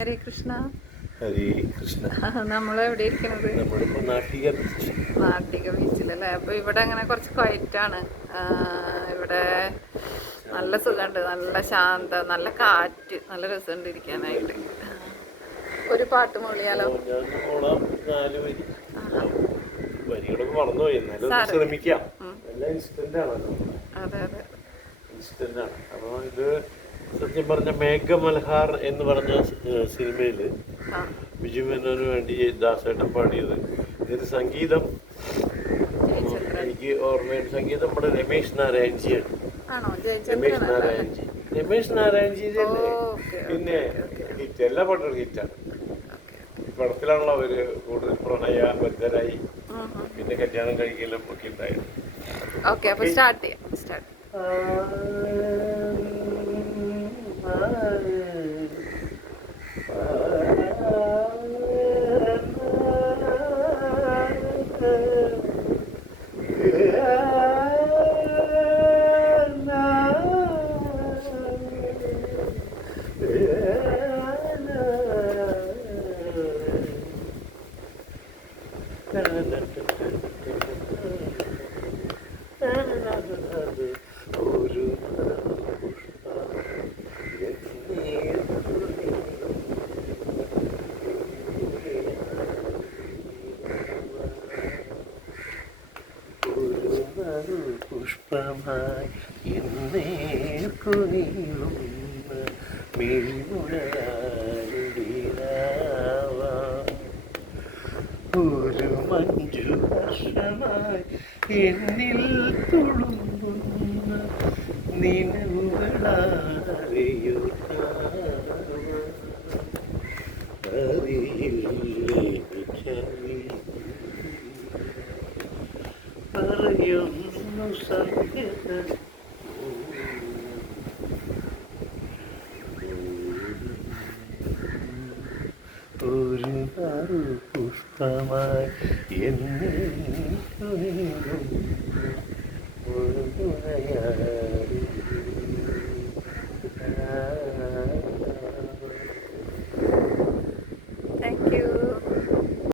ഹരേ കൃഷ്ണ. ഹരേ കൃഷ്ണ. നമ്മൾ എവിടെ ഇരിക്കുന്നത് നാട്ടിക ബീച്ചിലല്ലേ അപ്പൊ ഇവിടെ അങ്ങനെ കുറച്ച് ക്വയറ്റാണ് ഇവിടെ നല്ല സുഖമുണ്ട്. നല്ല ശാന്ത നല്ല കാറ്റ്. നല്ല രസമുണ്ട് ഇരിക്കാനായിട്ട്. ഒരു പാട്ട് ഒന്ന് ശ്രമിക്കാം. അതെ അതെ. ഇൻസ്റ്റന്റ് ആണ് അപ്പൊ ഇത് സത്യം പറഞ്ഞ മേഘമൽഹാർ എന്ന് പറഞ്ഞ സിനിമയിൽ ബിജു മേനോന് വേണ്ടി ദാസേട്ടൻ പാടിയത്. ഇതിന് സംഗീതം എനിക്ക് ഓർമ്മയുണ്ട്. സംഗീതം നമ്മുടെ രമേശ് നാരായൺജിയാണ്. ആണോ? രമേശ് നാരായൺജി. രമേശ് നാരായൺജിയുടെ പിന്നെ ഹിറ്റ്. എല്ലാ പാട്ടും ഹിറ്റാണ്. പടത്തിലാണല്ലോ അവർ കൂടുതൽ പ്രണയ ബദ്ധരായി പിന്നെ കല്യാണം കഴിക്കലും ഒക്കെ ഉണ്ടായത്. ഓക്കെ അപ്പൊ സ്റ്റാർട്ട് ചെയ്യാം സ്റ്റാർട്ട് പുഷ്പമായി എന്നേ കുനിയുന്ന മിഴിമുഴയാലുടീരാവാ മഞ്ജു വർഷമായി എന്നിൽ തുളുമ്പുന്ന പറയുന്നു സംഗീത ഒരു പുഷ്പമായി എന്നെ